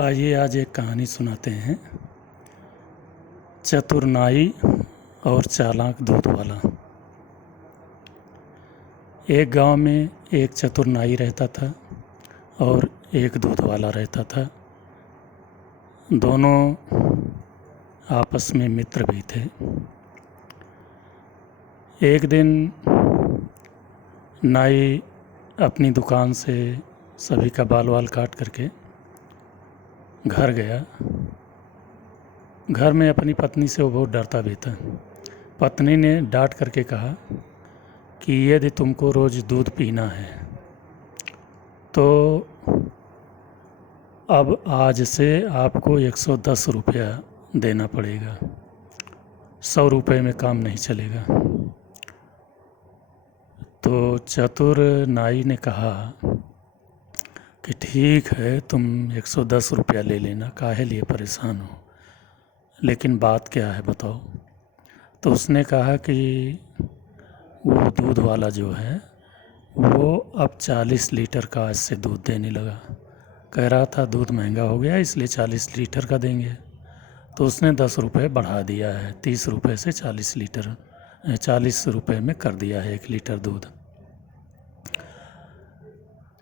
आइए आज एक कहानी सुनाते हैं। चतुर नाई और चालाक दूध वाला। एक गांव में एक चतुर नाई रहता था और एक दूध वाला रहता था। दोनों आपस में मित्र भी थे। एक दिन नाई अपनी दुकान से सभी का बाल वाल काट करके घर गया। घर में अपनी पत्नी से वो बहुत डरता भी था। पत्नी ने डांट करके कहा कि यदि तुमको रोज़ दूध पीना है तो अब आज से आपको 110 रुपया देना पड़ेगा, 100 रुपये में काम नहीं चलेगा। तो चतुर नाई ने कहा कि ठीक है, तुम 110 रुपया ले लेना, काहे लिए परेशान हो, लेकिन बात क्या है बताओ। तो उसने कहा कि वो दूध वाला जो है वो अब 40 लीटर का आज से दूध देने लगा। कह रहा था दूध महंगा हो गया इसलिए 40 लीटर का देंगे। तो उसने 10 रुपये बढ़ा दिया है, 30 रुपये से 40 रुपये में कर दिया है 1 लीटर दूध।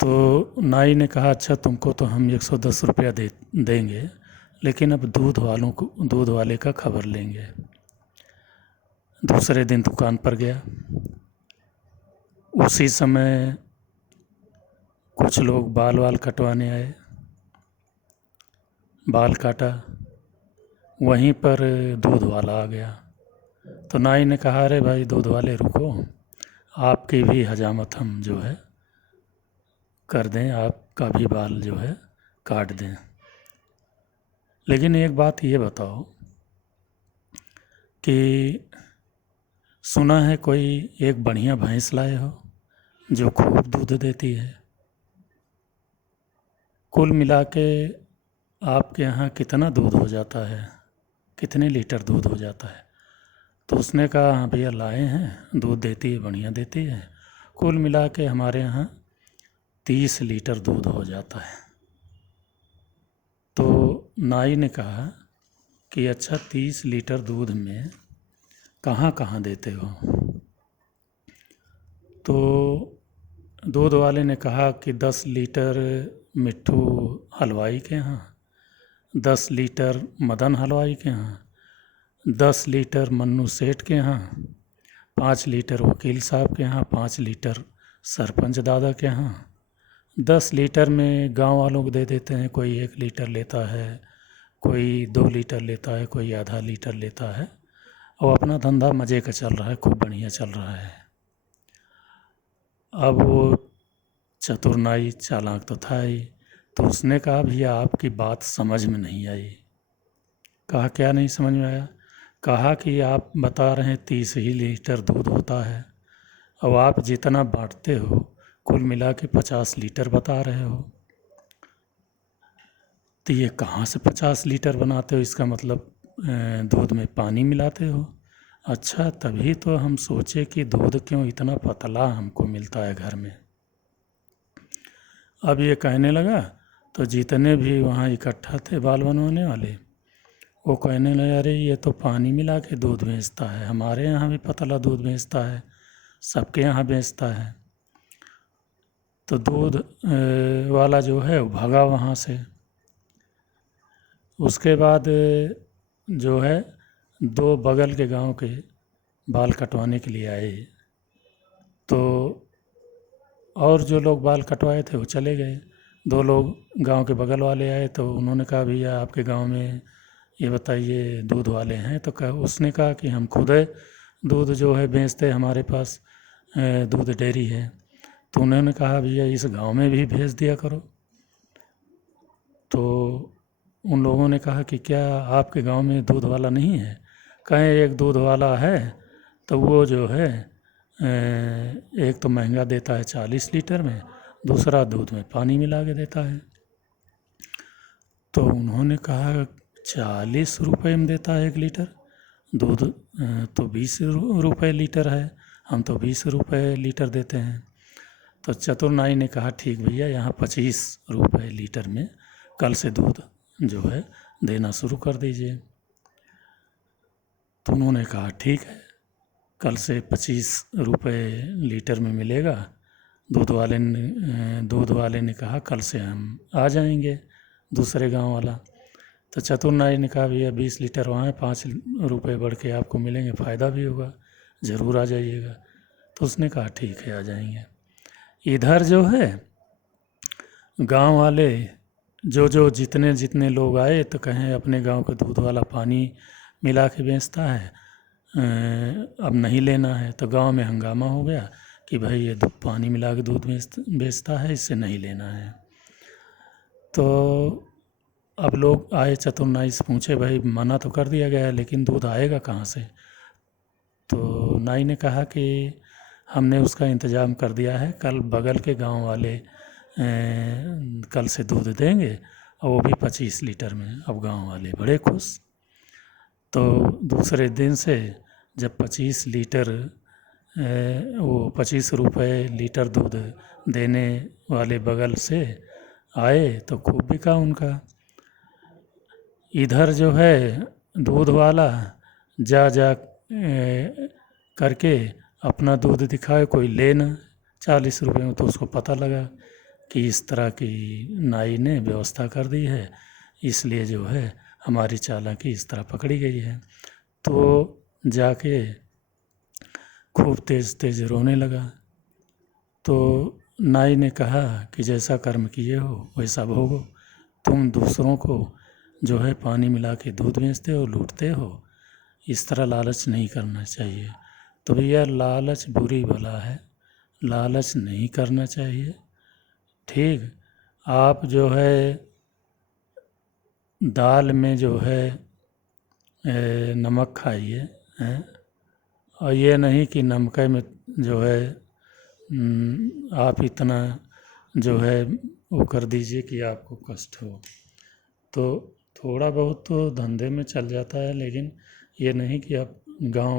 तो नाई ने कहा अच्छा, तुमको तो हम 110 रुपया देंगे, लेकिन अब दूध वाले का खबर लेंगे। दूसरे दिन दुकान पर गया। उसी समय कुछ लोग बाल वाल कटवाने आए। बाल काटा, वहीं पर दूध वाला आ गया। तो नाई ने कहा अरे भाई दूध वाले रुको, आपकी भी हजामत हम जो है कर दें, आपका भी बाल जो है काट दें, लेकिन एक बात ये बताओ कि सुना है कोई एक बढ़िया भैंस लाए हो जो खूब दूध देती है। कुल मिला के आपके यहाँ कितना दूध हो जाता है, कितने लीटर दूध हो जाता है? तो उसने कहा हाँ भैया लाए हैं, दूध देती है, बढ़िया देती है। कुल मिला के हमारे यहाँ 30 लीटर दूध हो जाता है। तो नाई ने कहा कि अच्छा 30 लीटर दूध में कहाँ कहाँ देते हो? तो दूध वाले ने कहा कि 10 लीटर मिट्ठू हलवाई के यहाँ, 10 लीटर मदन हलवाई के यहाँ, 10 लीटर मन्नू सेठ के यहाँ, 5 लीटर वकील साहब के यहाँ, 5 लीटर सरपंच दादा के यहाँ, 10 लीटर में गांव वालों को दे देते हैं। कोई 1 लीटर लेता है, कोई 2 लीटर लेता है, कोई आधा लीटर लेता है, और अपना धंधा मज़े का चल रहा है, खूब बढ़िया चल रहा है। अब वो चतुर नाई चालाक तो था ही, तो उसने कहा भैया आपकी बात समझ में नहीं आई। कहा क्या नहीं समझ में आया? कहा कि आप बता रहे हैं 30 ही लीटर दूध होता है, और आप जितना बांटते हो कुल मिला के 50 लीटर बता रहे हो, तो ये कहाँ से 50 लीटर बनाते हो? इसका मतलब दूध में पानी मिलाते हो। अच्छा, तभी तो हम सोचे कि दूध क्यों इतना पतला हमको मिलता है घर में। अब ये कहने लगा तो जितने भी वहाँ इकट्ठा थे बाल बनवाने वाले, वो कहने लगे अरे ये तो पानी मिला के दूध बेचता है, हमारे यहाँ भी पतला दूध बेचता है, सबके यहाँ बेचता है। तो दूध वाला जो है वो भागा वहाँ से। उसके बाद जो है 2 बगल के गांव के बाल कटवाने के लिए आए। तो और जो लोग बाल कटवाए थे वो चले गए। 2 लोग गांव के बगल वाले आए, तो उन्होंने कहा भैया आपके गांव में ये बताइए दूध वाले हैं? तो उसने कहा कि हम खुद दूध जो है बेचते, हमारे पास दूध डेयरी है। तो उन्होंने कहा भैया इस गांव में भी भेज दिया करो। तो उन लोगों ने कहा कि क्या आपके गांव में दूध वाला नहीं है? कहें एक दूध वाला है, तो वो जो है एक तो महंगा देता है 40 लीटर में, दूसरा दूध में पानी मिला के देता है। तो उन्होंने कहा 40 रुपये में देता है 1 लीटर दूध, तो 20 रुपये लीटर है, हम तो 20 रुपये लीटर देते हैं। तो चतुर नाई ने कहा ठीक भैया, यहाँ 25 रुपये लीटर में कल से दूध जो है देना शुरू कर दीजिए। तो उन्होंने कहा ठीक है, कल से 25 रुपये लीटर में मिलेगा। दूध वाले ने कहा कल से हम आ जाएंगे, दूसरे गांव वाला। तो चतुर नाई ने कहा भैया 20 लीटर वहाँ है, 5 रुपये बढ़ के आपको मिलेंगे, फ़ायदा भी होगा, ज़रूर आ जाइएगा। तो उसने कहा ठीक है, आ जाएंगे। इधर जो है गांव वाले जो जितने जितने लोग आए तो कहें अपने गांव का दूध वाला पानी मिला के बेचता है, अब नहीं लेना है। तो गांव में हंगामा हो गया कि भाई ये पानी मिला के दूध बेचता है, इससे नहीं लेना है। तो अब लोग आए, चतुर नाई से पूछे भाई मना तो कर दिया गया है लेकिन दूध आएगा कहाँ से? तो नाई ने कहा कि हमने उसका इंतज़ाम कर दिया है, कल बगल के गांव वाले कल से दूध देंगे, और वो भी 25 लीटर में। अब गांव वाले बड़े खुश। तो दूसरे दिन से जब 25 लीटर वो 25 रुपये लीटर दूध देने वाले बगल से आए तो खूब बिका उनका। इधर जो है दूध वाला जा करके अपना दूध दिखाए, कोई ले ना 40 रुपये में। तो उसको पता लगा कि इस तरह की नाई ने व्यवस्था कर दी है, इसलिए जो है हमारी चालाकी इस तरह पकड़ी गई है। तो जाके खूब तेज़ तेज़ रोने लगा। तो नाई ने कहा कि जैसा कर्म किए हो वैसा भोगो, तुम दूसरों को जो है पानी मिला के दूध बेचते हो, लूटते हो, इस तरह लालच नहीं करना चाहिए। तो भैया लालच बुरी बला है, लालच नहीं करना चाहिए। ठीक, आप जो है दाल में जो है नमक खाइए हैं, और ये नहीं कि नमक में जो है आप इतना जो है वो कर दीजिए कि आपको कष्ट हो। तो थोड़ा बहुत तो धंधे में चल जाता है, लेकिन ये नहीं कि आप गांव